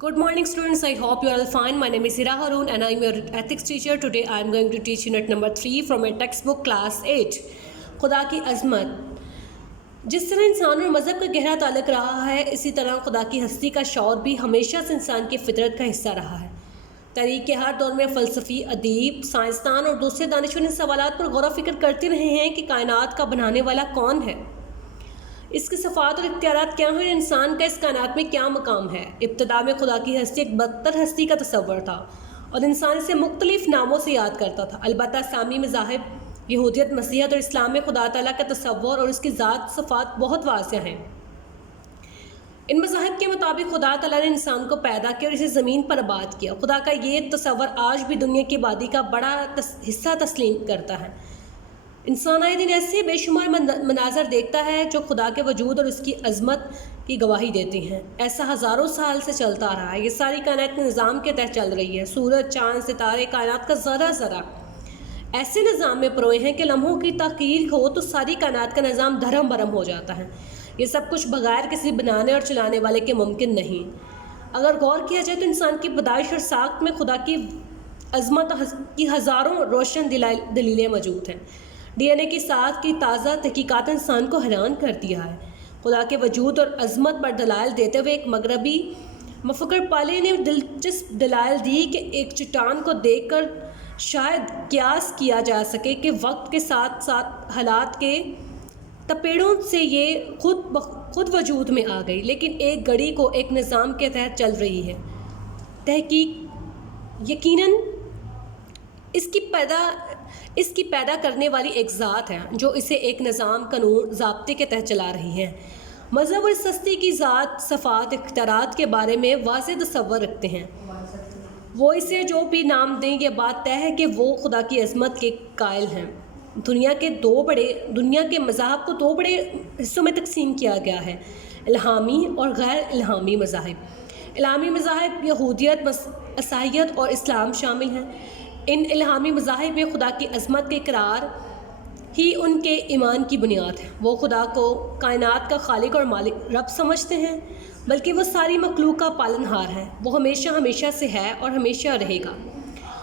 Good morning, students. I hope you are all fine. My name is Hira Haroon and I am your ethics teacher. Today I am going to teach unit number 3 from my textbook class 8. खुदा की अज़मत। जिस तरह इंसान और मज़हब का गहरा ताल्लुक़ रहा है, इसी तरह खुदा की हस्ती का शौर भी हमेशा से इंसान की फितरत का हिस्सा रहा है। तारीख़ के हर दौर में फ़लसफ़ी, अदीब, साइंसदान और दूसरे दानिशवर इन सवालात पर गौर व फ़िक्र करते रहे हैं कि कायनात का बनाने वाला कौन है, इसकी सफ़ात और इख्तियारात क्या हैं, इंसान का इस कायनात में क्या मकाम है। इब्तिदा में खुदा की हस्ती एक बदतर हस्ती का तस्वर था और इंसान इसे मुख्तलिफ नामों से याद करता था। अलबत्ता इस्लामी मज़ाहिब, यहूदियत, मसीहत और इस्लाम में खुदा ताला का तस्वर और उसकी ज़ात सफ़ात बहुत वाज़ेह हैं। इन मज़ाहिब के मुताबिक खुदा ताला ने इंसान को पैदा किया और इसे ज़मीन पर आबाद किया। खुदा का ये तस्वर आज भी दुनिया की आबादी का बड़ा हिस्सा तस्लीम करता है। इंसान आए दिन ऐसे बेशुमार मनाज़र देखता है जो खुदा के वजूद और उसकी अज़मत की गवाही देती हैं। ऐसा हज़ारों साल से चलता आ रहा है। ये सारी कायनात के निज़ाम के तहत चल रही है। सूरज, चाँद, सितारे, कायनात का ज़रा ज़रा ऐसे निज़ाम में परोए हैं कि लम्हों की ताख़ीर हो तो सारी कायनात का निज़ाम धर्म भरम हो जाता है। ये सब कुछ बग़ैर किसी बनाने और चलाने वाले के मुमकिन नहीं। अगर गौर किया जाए तो इंसान की पैदाइश और साख्त में खुदा की अज़मत की हज़ारों रोशन दलीलें मौजूद हैं। DNA की साथ की ताज़ा तहकीकात इंसान को हैरान कर दिया है। खुदा के वजूद और अज़मत पर दलाइल देते हुए एक मगरबी मफ़क्र पाले ने दिलचस्प दलाइल दी कि एक चट्टान को देखकर शायद क़यास किया जा सके कि वक्त के साथ साथ हालात के तपेड़ों से ये खुद वजूद में आ गई, लेकिन एक घड़ी को एक निज़ाम के तहत चल रही है। तहकीक यकीनन इसकी पैदा करने वाली एक ज़ात है जो इसे एक निज़ाम, कानून, ज़ाब्ते के तहत चला रही है। मज़हब और सस्ती की ज़ात, सफ़ात, इख्तियारात के बारे में वाज़ेह तसव्वुर रखते हैं। वो इसे जो भी नाम दें, ये बात तय है कि वो खुदा की अज़मत के कायल हैं। दुनिया के मज़ाहब को दो बड़े हिस्सों में तकसीम किया गया है: इल्हामी और गैर इल्हामी मज़ाहिब। इल्हामी मज़ाहिब यहूदियत, ईसाईयत और इस्लाम शामिल हैं। इन इल्हामी मज़ाहिब में खुदा की अज़मत के इकरार ही उनके ईमान की बुनियाद है। वो खुदा को कायनात का खालिक और मालिक रब समझते हैं, बल्कि वो सारी मखलूक का पालनहार है। वो हमेशा हमेशा से है और हमेशा रहेगा,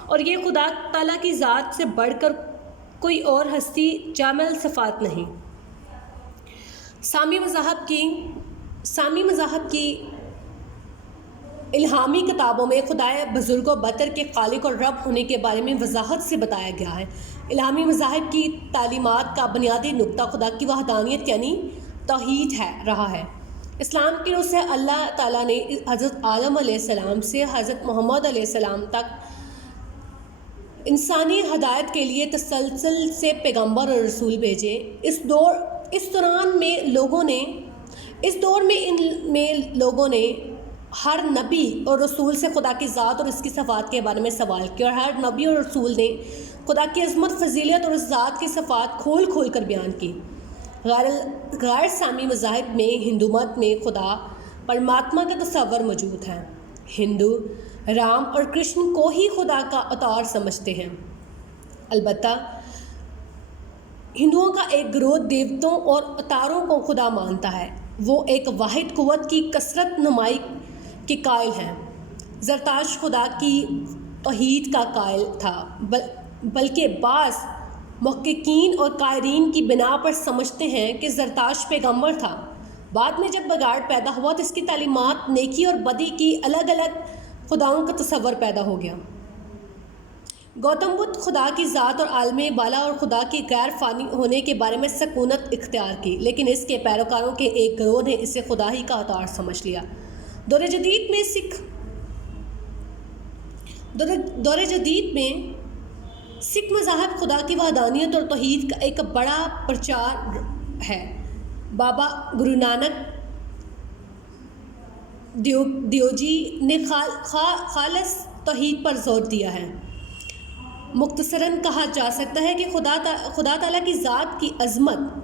और ये खुदा ताला की ज़ात से बढ़कर कोई और हस्ती जामिल सिफ़ात नहीं। सामी मज़ाहब की इल्हामी किताबों में खुदाए बुज़ुर्ग व बतर के खालिक और रब होने के बारे में वजाहत से बताया गया है। इल्हामी मज़ाहिब की तालीमात का बुनियादी नुक्ता खुदा की वहदानियत यानी तौहीद रहा है। इस्लाम की रूह से अल्लाह ताला ने हज़रत आदम अलैहिस्सलाम से हज़रत मोहम्मद अलैहिस्सलाम तक इंसानी हदायत के लिए तसलसल से पैगम्बर और रसूल भेजे। इस दौर में लोगों ने हर नबी और रसूल से खुदा की ज़ात और इसकी सफ़ात के बारे में सवाल किया, और हर नबी और रसूल ने खुदा की अज़मत, फजीलत और इस ज़ात की सफ़ात खोल खोल कर बयान की। गैर सामी मज़ाहिब में हिंदू मत में खुदा परमात्मा का तस्वर मौजूद है। हिंदू राम और कृष्ण को ही खुदा का अवतार समझते हैं। अलबत्ता हिंदुओं का एक गिरोह देवताओं और अवतारों को खुदा मानता है। वो एक वाहिद कुव्वत की कसरत नुमाई के कायल हैं। ज़रताश खुदा की तौहीद का कायल था, बल्कि बाज़ मुहक्किकीन और कायरीन की बिना पर समझते हैं कि ज़रताश पैगम्बर था। बाद में जब बगाड़ पैदा हुआ तो इसकी तालीमात नेकी और बदी की अलग अलग खुदाओं का तस्वर पैदा हो गया। गौतम बुद्ध खुदा की ज़ात और आलमे बाला और खुदा की गैर फ़ानी होने के बारे में सकूनत इख्तियार की, लेकिन इसके पैरोकारों के एक गिरोह ने इसे खुदा ही का अवतार समझ लिया। दौर जदीद में सिख मज़ाहब खुदा की वहदानियत और तौहीद का एक बड़ा प्रचार है। बाबा गुरु नानक देवजी ने खालिस तौहीद पर जोर दिया है। मुख्तसरन कहा जा सकता है कि खुदा ताला की ज़ात की अज़मत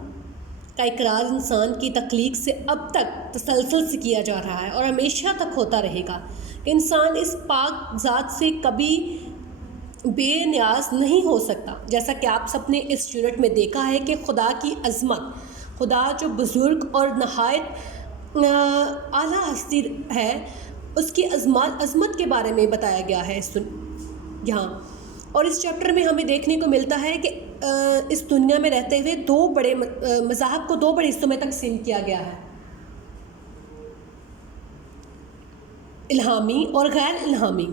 का इकरार इंसान की तख्लीक से अब तक तसलसल से किया जा रहा है और हमेशा तक होता रहेगा। इंसान इस पाक ज़ात से कभी बेनियाज नहीं हो सकता। जैसा कि आप सब ने इस यूनिट में देखा है कि खुदा की अज़मत, खुदा जो बुज़ुर्ग और नहायत आला हस्ती है, اس کی عظمت کے بارے میں بتایا گیا ہے یہاں. اور اس چیپٹر میں ہمیں دیکھنے کو ملتا ہے کہ اس دنیا میں رہتے ہوئے دو بڑے مذاہب کو دو بڑے حصوں میں تقسیم کیا گیا ہے، الہامی اور غیر الہامی.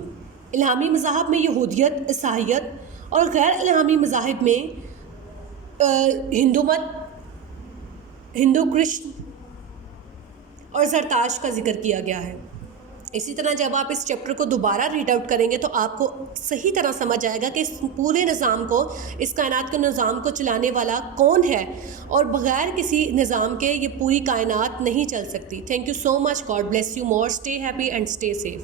الہامی مذاہب میں یہودیت، عیسائیت، اور غیر الہامی مذاہب میں ہندو مت، ہندو کرشن اور زرتاش کا ذکر کیا گیا ہے. اسی طرح جب آپ اس چیپٹر کو دوبارہ ریڈ آؤٹ کریں گے تو آپ کو صحیح طرح سمجھ آئے گا کہ اس پورے نظام کو، اس کائنات کے نظام کو چلانے والا کون ہے، اور بغیر کسی نظام کے یہ پوری کائنات نہیں چل سکتی. Thank you so much. God bless you more. Stay happy and stay safe.